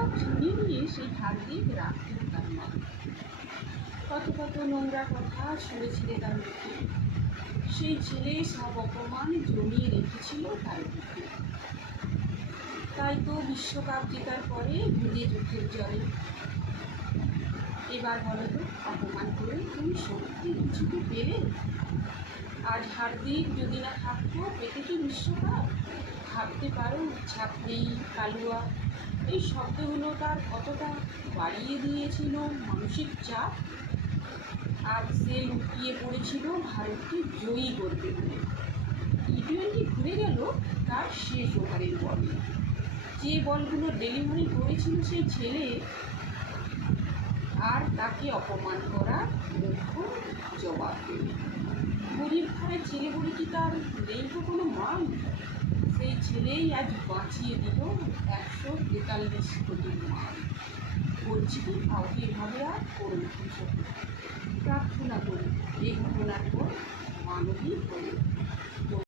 সব শুনে নিয়ে সেই হার্দিক রাগ করে তার মা কত কত নোংরা কথা শুনেছিলে তার মুখে। সেই ছেলে সব অপমান জমিয়ে রেখেছিল তার মুখে। তাই তো বিশ্বকাপ জেতার পরে ভিজে চোখের জলে। এবার বলো তো, অপমান করে তুমি সত্যি কিছুকে পেলে? আজ হার্দিক যদি না থাকতো, পেতে কি বিশ্বকাপ? ভাবতে পারো, ছাপড়ি, কালুয়া এই শব্দগুলো তার কতটা বাড়িয়ে দিয়েছিল মানসিক চাপ। আর সে লুকিয়ে পড়েছিল ভারতকে জয়ী করতে বলে। টি-20 ঘুরে গেল তার শেষ ওভারের বলে। যে বলগুলো ডেলিভারি করেছিল সেই ছেলে, আর তাকে অপমান করা মুখ্য জবাব দেবে। গরিব ঘরের ছেলে বলে কি তার নেই তো কোনো মান? সেই ছেলেই আজ বাঁচিয়ে দিল 143 কোটি মান। বলছি কি, কাউকে এভাবে আর করুন কিছু। প্রার্থনা করি এই ঘটনার পর মানবিক হয়ে।